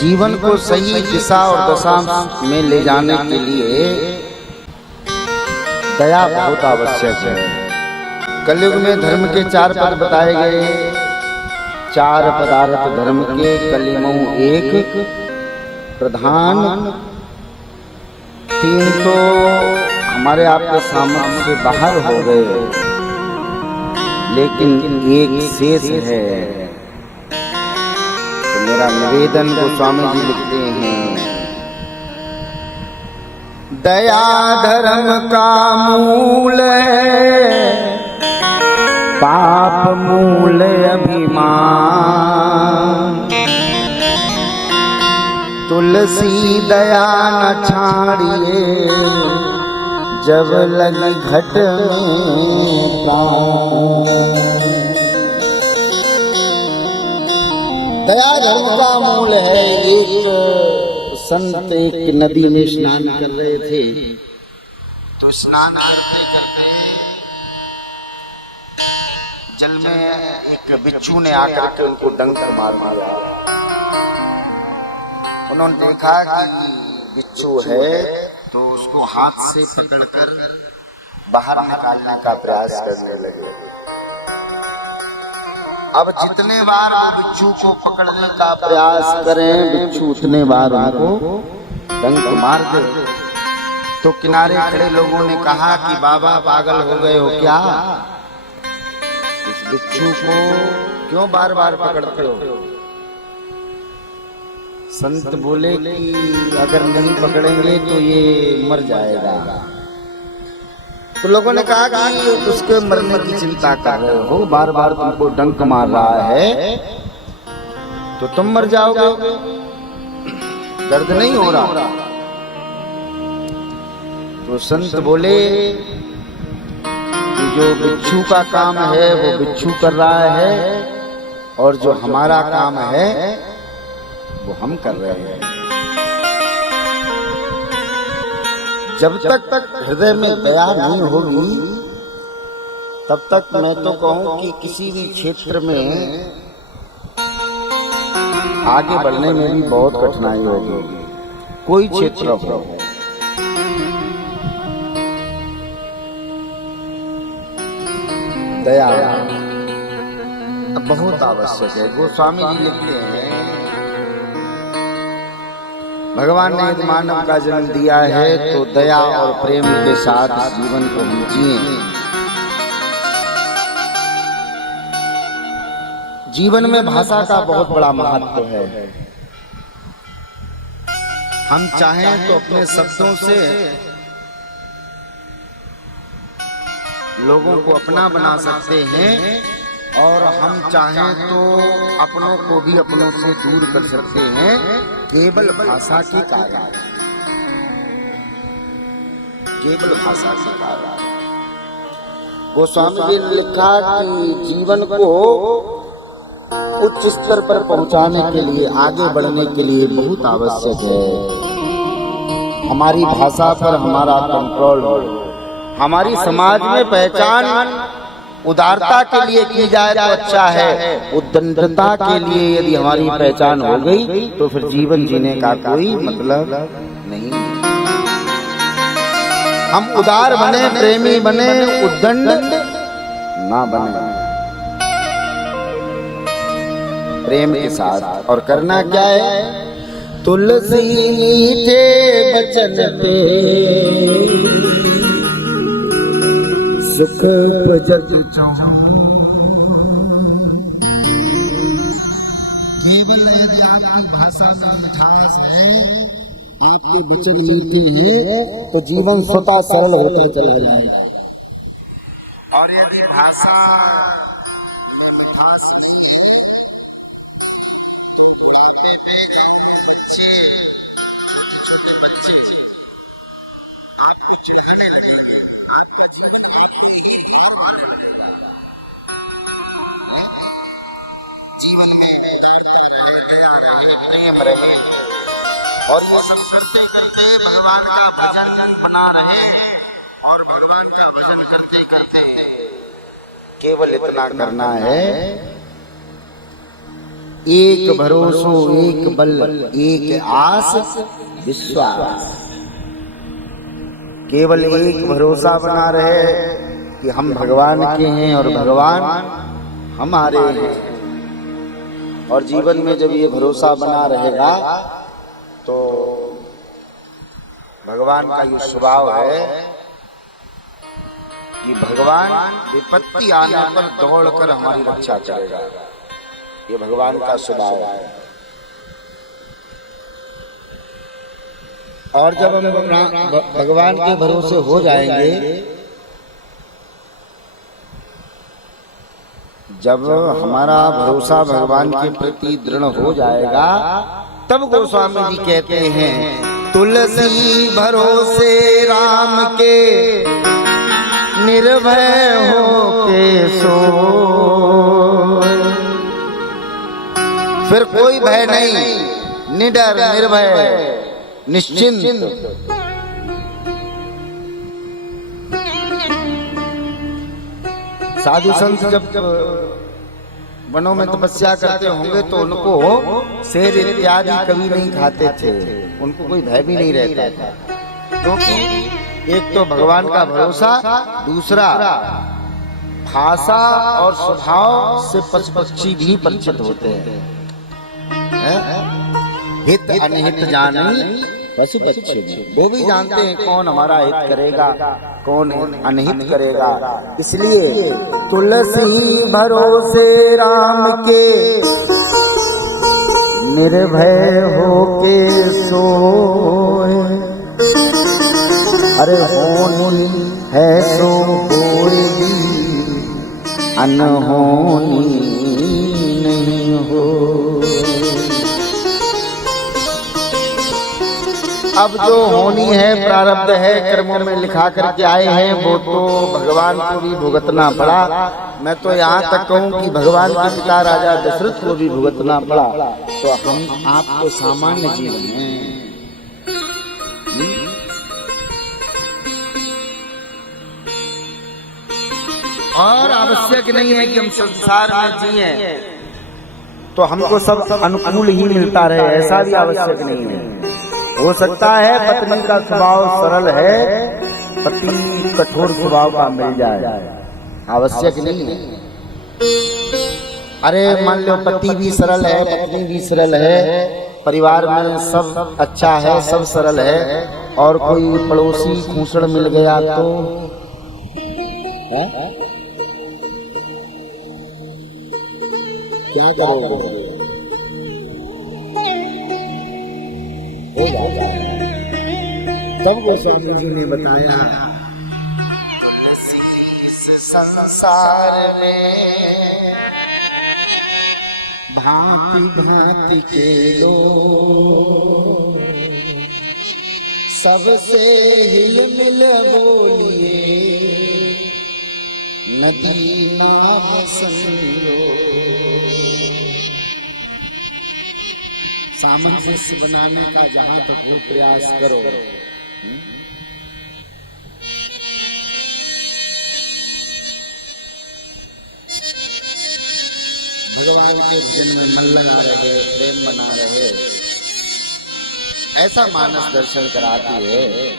जीवन को सही दिशा और दशा में ले जाने के लिए दया बहुत आवश्यक है। कलयुग में धर्म के 4 पद बताए गए, 4 पदार्थ धर्म के, कलिमऊ 1 प्रधान, 3 तो हमारे आपके सामर्थ्य से बाहर हो गए, लेकिन एक शेष है। तो मेरा निवेदन गोस्वामी जी लिखते हैं, दया धर्म का मूल है, पाप मूल अभिमान, तुलसी दया न छाड़िए, जब लगी घट में प्राण। दया धर्म का मूल है। एक संत एक नदी में स्नान कर रहे थे, तो स्नान करते करते जल में एक बिच्छू ने आकर के उनको डंक मार दिया। उन्होंने देखा कि बिच्छू है, तो उसको हाथ से पकड़कर बाहर निकालने का प्रयास करने लगे। अब जितने बार वो बिच्छू को पकड़ने का प्रयास करें, बिच्छू उतने बार उनको डंक मार दे। तो किनारे खड़े लोगों ने कहा कि बाबा पागल हो गए हो क्या, इस बिच्छू को क्यों बार बार पकड़ते हो? संत बोले कि अगर नहीं पकड़ेंगे तो ये मर जाएगा। तो लोगों ने कहा कि उसके मरने की चिंता कर रहे हो, बार बार तुमको डंक मार रहा है तो तुम मर जाओगे, दर्द नहीं हो रहा। तो संत बोले कि जो बिच्छू का काम है वो बिच्छू कर रहा है, और जो हमारा काम है वो हम कर रहे हैं। जब तक हृदय में दया नहीं होगी, तब तक मैं तो कहूं कि किसी भी क्षेत्र में आगे बढ़ने में भी बहुत कठिनाई होगी, कोई क्षेत्र हो। दया बहुत आवश्यक है। गोस्वामी जी लिखते हैं, भगवान ने यदि मानव का जन्म दिया है तो दया और प्रेम के साथ जीवन को हम जिएं। जीवन में भाषा का बहुत बड़ा महत्व है। हम चाहें तो अपने शब्दों से लोगों को अपना बना सकते हैं, और हम चाहें तो अपनों को भी अपनों से दूर कर सकते हैं, केवल भाषा के कारण। केवल भाषा के कारण। गोस्वामी जी ने लिखा कि जीवन को उच्च स्तर पर पहुंचाने के लिए, आगे बढ़ने के लिए बहुत आवश्यक है हमारी भाषा पर हमारा कंट्रोल हो। हमारी समाज में पहचान उदारता के लिए की जाए तो अच्छा है, उद्दंडता के लिए यदि हमारी पहचान हो गई तो फिर जीवन जीने का कोई मतलब नहीं। हम उदार बने, प्रेमी बने, उद्दंड ना बने। प्रेम के साथ। और करना क्या है? तुलसी मीठे बचन ते सुख उपजत चहु। केवल यदि आपकी भाषा में मिठास है, आपके वचन मीठे हैं, तो जीवन स्वतः सरल होता चला जाएगा। और यदि भाषा में मिठास नहीं है, तो बुढ़ापे पे गांव में बच्चे, छोटे छोटे बच्चे आपको चिढ़ाने लगेंगे, आपका जीवन आप पे ही भार बनने लगेगा। जीवन में उदारता रहे, दया रहे, प्रेम रहे, और ये सब करते करते भगवान का भजन बना रहे। और भगवान का भजन करते करते केवल इतना करना है एक भरोसो एक बल एक आस विश्वास। केवल एक भरोसा बना रहे कि हम भगवान के हैं और भगवान हमारे हैं। और जीवन में जब ये भरोसा बना रहेगा तो भगवान का ये स्वभाव है कि भगवान विपत्ति आने पर दौड़कर हमारी रक्षा करेगा। ये भगवान का स्वभाव है। और जब हम भगवान के भरोसे हो जाएंगे, जब हमारा भरोसा भगवान के प्रति दृढ़ हो जाएगा, तब गोस्वामी जी कहते हैं तुलसी भरोसे राम के निर्भय हो के सोए। फिर कोई भय नहीं, निडर निर्भय निश्चिंत। साधु संत जब वनों में तपस्या करते होंगे तो उनको शेर इत्यादि कभी नहीं खाते थे, उनको कोई भय भी नहीं रहता था, क्योंकि एक तो भगवान का भरोसा, दूसरा भाषा और स्वभाव से पशु पक्षी भी परिचित होते हैं। हित अनहित जानी पशु पक्षी, वो भी जानते हैं कौन हमारा हित करेगा कौन अनहित करेगा। इसलिए तुलसी भरोसे राम के निर्भय हो के सोए। अरे होनी है सो होएगी, अनहोनी नहीं हो। अब जो होनी है प्रारब्ध है, कर्मों में लिखा करके आए हैं, वो तो भगवान को भी भुगतना पड़ा। मैं तो यहाँ तक कहूँ कि भगवान के पिता राजा दशरथ को भी भुगतना पड़ा। तो हम आपको सामान्य जीव हैं। और आवश्यक नहीं है कि हम संसार में जिए तो हमको सब अनुकूल ही मिलता रहे, ऐसा भी आवश्यक नहीं है। हो सकता है पत्नी का स्वभाव सरल है, पति कठोर स्वभाव का मिल जाए, आवश्यक नहीं है। अरे मान लो पति भी सरल है, पत्नी भी सरल है, परिवार में सब अच्छा है, सब सरल है, और कोई पड़ोसी खूंसड़ मिल गया तो है? क्या करोगे? हो जाता है। तब गोस्वामी जी ने बताया तुलसी इस संसार में भांति भांति के लोग, सबसे हिल मिल बोलिए नदी नाव संयोग। सामंजस्य बनाने का जहां तक वो प्रयास करो। भगवान के भजन में मन लगा रहे, प्रेम बना रहे, ऐसा मानस दर्शन कराती है।